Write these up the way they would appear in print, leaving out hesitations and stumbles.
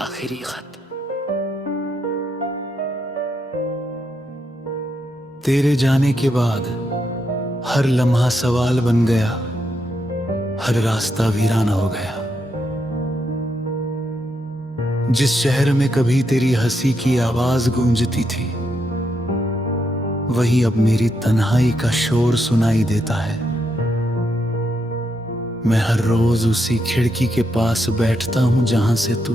आखिरी खत। तेरे जाने के बाद हर लम्हा सवाल बन गया, हर रास्ता वीराना हो गया। जिस शहर में कभी तेरी हंसी की आवाज गूंजती थी, वही अब मेरी तन्हाई का शोर सुनाई देता है। मैं हर रोज उसी खिड़की के पास बैठता हूं जहां से तू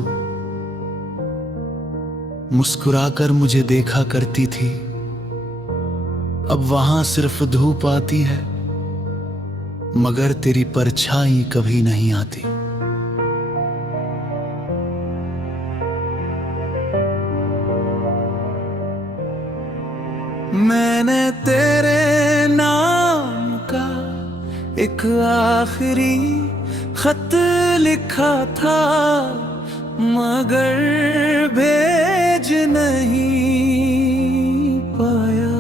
मुस्कुराकर मुझे देखा करती थी। अब वहां सिर्फ धूप आती है, मगर तेरी परछाई कभी नहीं आती। मैंने तेरे नाम का एक आखिरी खत लिखा था, मगर भेज नहीं पाया।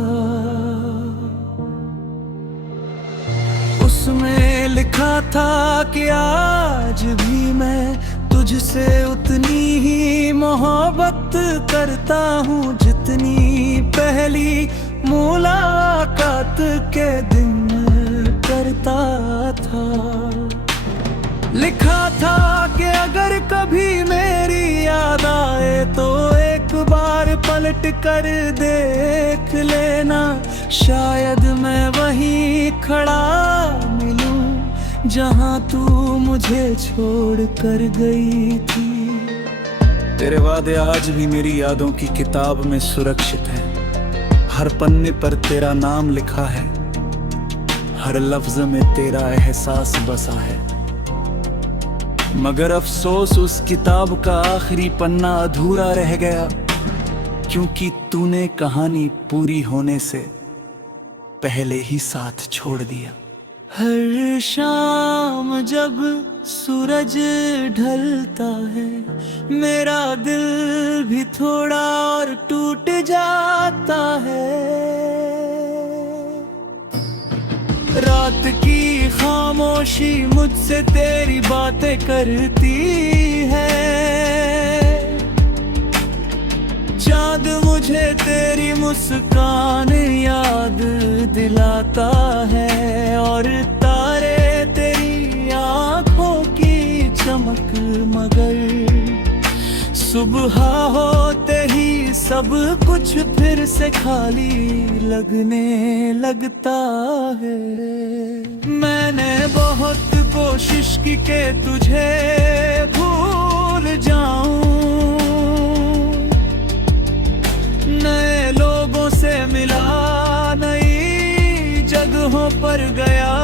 उसमें लिखा था कि आज भी मैं तुझसे उतनी ही मोहब्बत करता हूँ जितनी पहली मुलाकात के दिन करता था। लिखा था कि अगर कभी मेरी याद आए तो एक बार पलट कर देख लेना, शायद मैं वहीं खड़ा मिलूं जहां तू मुझे छोड़ कर गई थी। तेरे वादे आज भी मेरी यादों की किताब में सुरक्षित हैं। हर पन्ने पर तेरा नाम लिखा है, हर लफ्ज में तेरा एहसास बसा है। मगर अफसोस उस किताब का आखिरी पन्ना अधूरा रह गया, क्योंकि तूने कहानी पूरी होने से पहले ही साथ छोड़ दिया। हर शाम जब सूरज ढलता है, मेरा दिल भी थोड़ा और टूट जाता है। रात की खामोशी मुझसे तेरी बातें करती है, चाँद मुझे तेरी मुस्कान याद दिलाता है, और तारे तेरी आँखों की चमक। मगर सुबह होते ही सब कुछ फिर से खाली लगने लगता है। मैंने बहुत कोशिश की कि तुझे भूल जाऊं, नए लोगों से मिला, नई जगहों पर गया,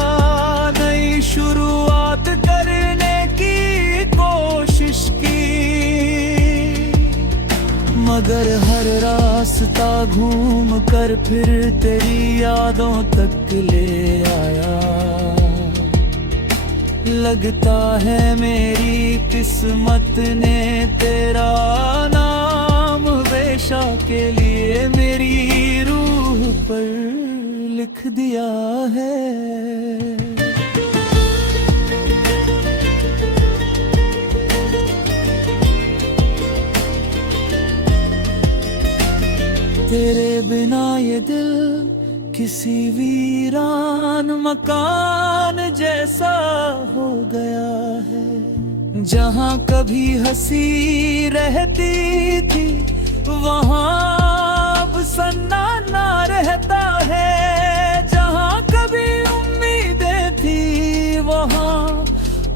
नई शुरुआत करने की कोशिश की। मगर हर रास्ता घूम कर फिर तेरी यादों तक ले आया। लगता है मेरी किस्मत ने तेरा नाम हमेशा के लिए मेरी रूह पर लिख दिया है। तेरे बिना ये दिल किसी वीरान मकान जैसा हो गया है। जहाँ कभी हंसी रहती थी, वहाँ अब सन्नाटा रहता है। जहाँ कभी उम्मीदें थी, वहाँ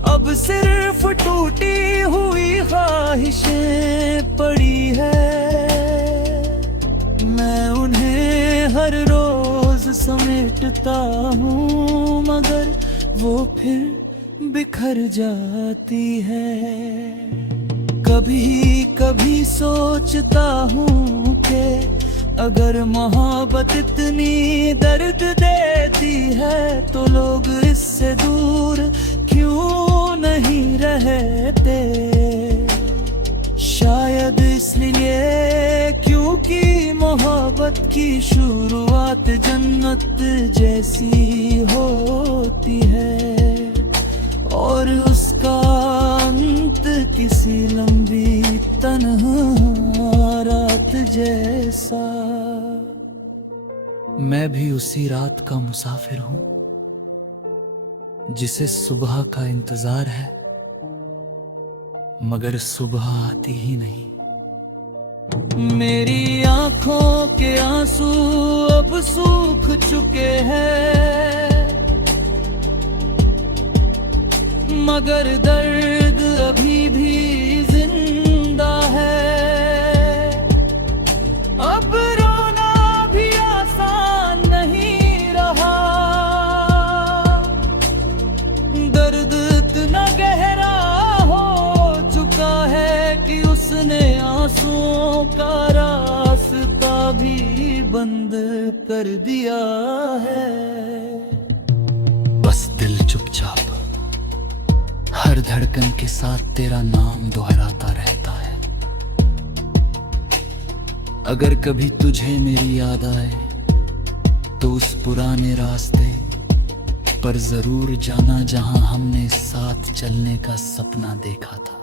अब सिर्फ टूटी हुई ख्वाहिशें पड़ी है। मैं उन्हें हर रोज समेटता हूँ, मगर वो फिर बिखर जाती है। कभी कभी सोचता हूँ कि अगर मोहब्बत इतनी दर्द देती है तो लोग इससे दूर क्यों नहीं रहते। शायद इसलिए क्योंकि मोहब्बत की शुरुआत जन्नत जैसी होती है, और उसका अंत किसी लंबी तन्हा रात जैसा। मैं भी उसी रात का मुसाफिर हूं जिसे सुबह का इंतजार है, मगर सुबह आती ही नहीं। मेरी आंखों के आंसू अब सूख चुके हैं, मगर दर्द अभी भी जिंदा है। अब रोना भी आसान नहीं रहा, दर्द इतना गहरा हो चुका है कि उसने आंसुओं का रास्ता भी बंद कर दिया है। बस दिल चुपचाप हर धड़कन के साथ तेरा नाम दोहराता रहता है। अगर कभी तुझे मेरी याद आए तो उस पुराने रास्ते पर जरूर जाना जहां हमने साथ चलने का सपना देखा था।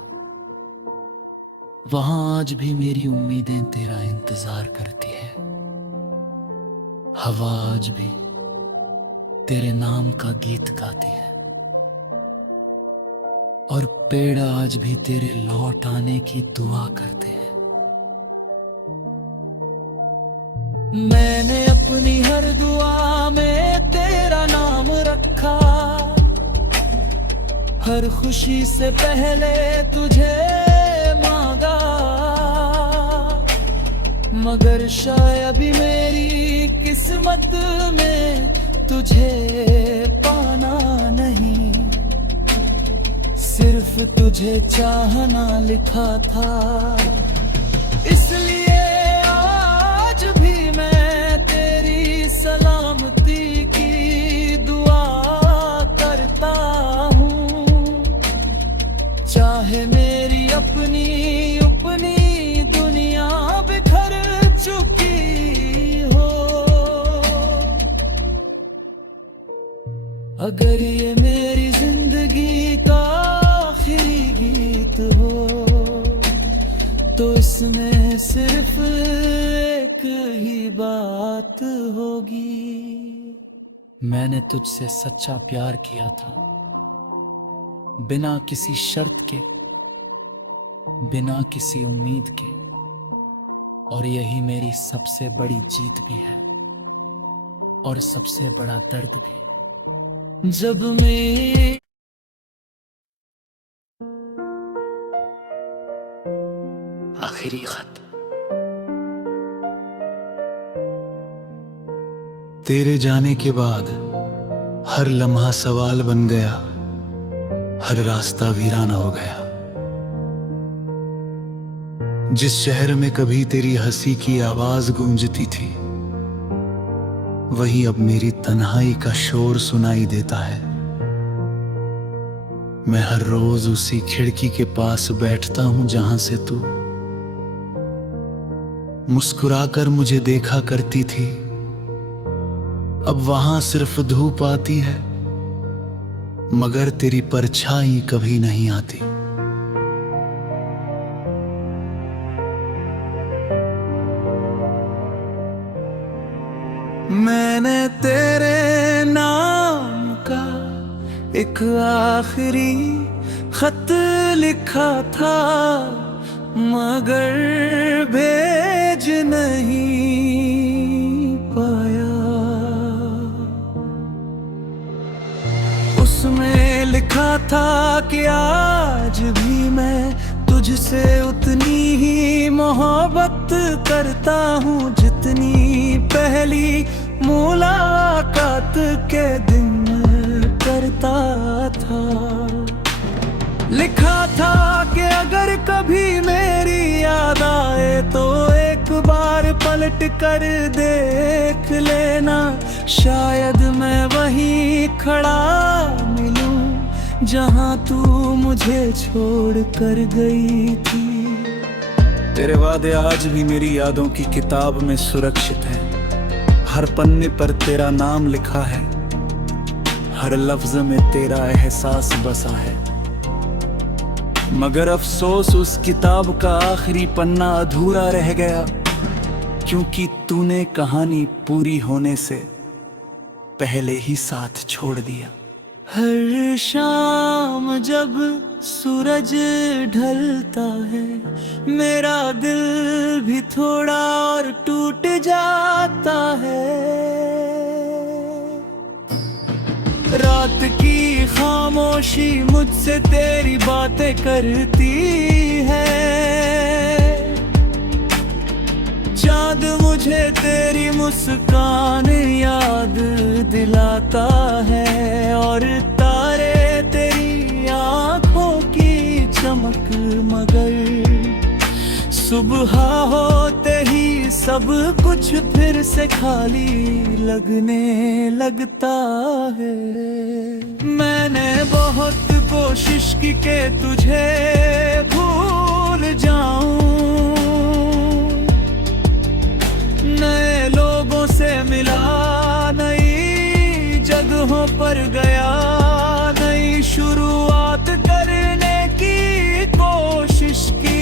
वहां आज भी मेरी उम्मीदें तेरा इंतजार करती है। हवा आज भी तेरे नाम का गीत गाती है, और पेड़ आज भी तेरे लौट आने की दुआ करते हैं। मैंने अपनी हर दुआ में तेरा नाम रखा, हर खुशी से पहले तुझे मांगा, मगर शायद भी मेरी किस्मत में तुझे पाना नहीं। सिर्फ तुझे चाहना लिखा था, इसलिए आज भी मैं तेरी सलामती की दुआ करता हूँ। चाहे मेरी अपनी दुनिया बिखर चुकी हो, अगर ये मेरी जिंदगी का गीत हो तो इसमें सिर्फ एक ही बात होगी। मैंने तुझसे सच्चा प्यार किया था, बिना किसी शर्त के, बिना किसी उम्मीद के, और यही मेरी सबसे बड़ी जीत भी है और सबसे बड़ा दर्द भी। जब मैं आखिरी खत। तेरे जाने के बाद हर लम्हा सवाल बन गया, हर रास्ता वीराना हो गया। जिस शहर में कभी तेरी हंसी की आवाज गूंजती थी, वही अब मेरी तन्हाई का शोर सुनाई देता है। मैं हर रोज उसी खिड़की के पास बैठता हूं जहां से तू मुस्कुराकर मुझे देखा करती थी। अब वहां सिर्फ धूप आती है, मगर तेरी परछाई कभी नहीं आती। मैंने तेरे नाम का एक आखिरी खत लिखा था, मगर भेज नहीं पाया। उसमें लिखा था कि आज भी मैं तुझसे उतनी ही मोहब्बत करता हूँ जितनी पहली मुलाकात के दिन करता था। लिखा था कि अगर कभी मेरी याद आए तो एक बार पलट कर देख लेना, शायद मैं वहीं खड़ा मिलूं जहां तू मुझे छोड़ कर गई थी। तेरे वादे आज भी मेरी यादों की किताब में सुरक्षित हैं। हर पन्ने पर तेरा नाम लिखा है, हर लफ्ज में तेरा एहसास बसा है। मगर अफसोस उस किताब का आखिरी पन्ना अधूरा रह गया, क्योंकि तूने कहानी पूरी होने से पहले ही साथ छोड़ दिया। हर शाम जब सूरज ढलता है, मेरा दिल भी थोड़ा और टूट जाता है। रात की खामोशी मुझसे तेरी बातें करती है, चाँद मुझे तेरी मुस्कान याद दिलाता है, और तारे तेरी आँखों की चमक। मगर सुबह होते ही सब कुछ फिर से खाली लगने लगता है। मैंने बहुत कोशिश की कि तुझे भूल जाऊं, नए लोगों से मिला, नई जगहों पर गया, नई शुरुआत करने की कोशिश की।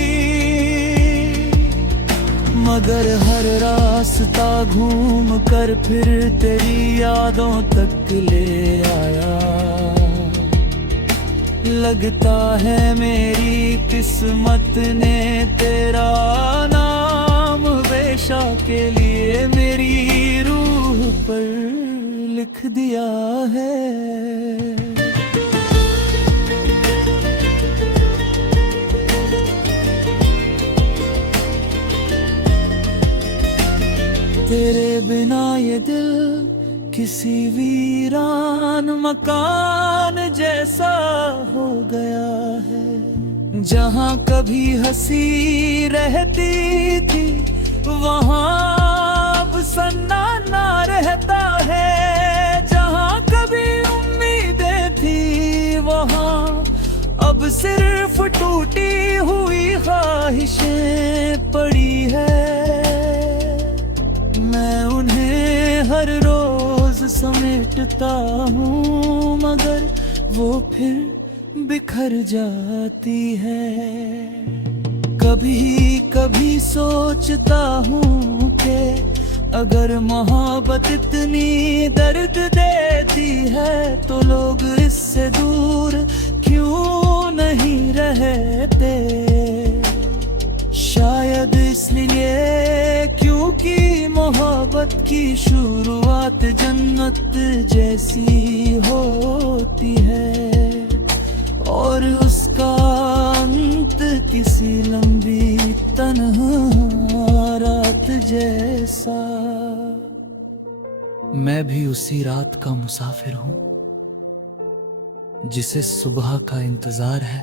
मगर हर रास्ता घूम कर फिर तेरी यादों तक ले आया। लगता है मेरी किस्मत ने तेरा नाम हमेशा के लिए मेरी रूह पर लिख दिया है। तेरे बिना ये दिल किसी वीरान मकान जैसा हो गया है। जहाँ कभी हंसी रहती थी, वहाँ अब सन्नाटा रहता है। जहाँ कभी उम्मीदें थी, वहाँ अब सिर्फ टूटी हुई ख्वाहिशें पड़ी है। मैं उन्हें हर रोज समेटता हूँ, मगर वो फिर बिखर जाती है। कभी कभी सोचता हूँ कि अगर मोहब्बत इतनी दर्द देती है, तो लोग इससे दूर क्यों नहीं रहते। शायद इसलिए क्योंकि मोहब्बत की शुरुआत जन्नत जैसी होती है, और उसका अंत किसी लंबी तन्हा रात जैसा। मैं भी उसी रात का मुसाफिर हूँ, जिसे सुबह का इंतजार है,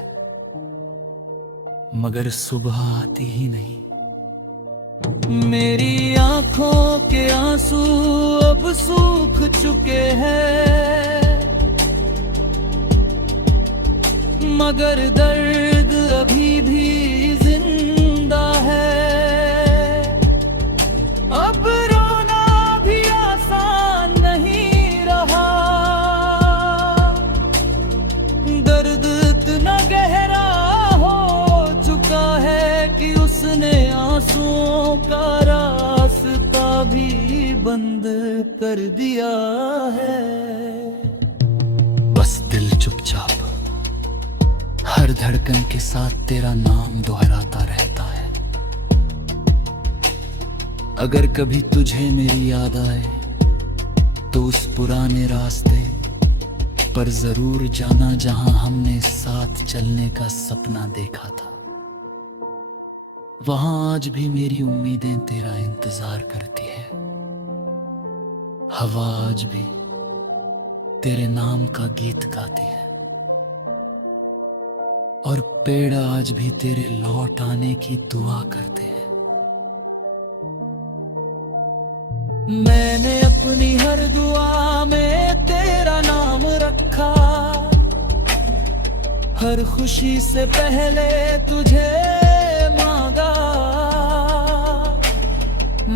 मगर सुबह आती ही नहीं। मेरी आंखों के आंसू अब सूख चुके हैं, मगर दर्द अभी भी जिंदा है। अब रोना भी आसान नहीं रहा, दर्द इतना गहरा कि उसने आंसुओं का रास्ता भी बंद कर दिया है। बस दिल चुपचाप हर धड़कन के साथ तेरा नाम दोहराता रहता है। अगर कभी तुझे मेरी याद आए, तो उस पुराने रास्ते पर जरूर जाना जहां हमने साथ चलने का सपना देखा था। वहां आज भी मेरी उम्मीदें तेरा इंतजार करती है। हवा आज भी तेरे नाम का गीत गाती है, और पेड़ आज भी तेरे लौट आने की दुआ करते हैं। मैंने अपनी हर दुआ में तेरा नाम रखा, हर खुशी से पहले तुझे मांगा,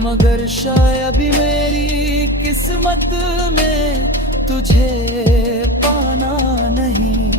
मगर शायद भी मेरी किस्मत में तुझे पाना नहीं।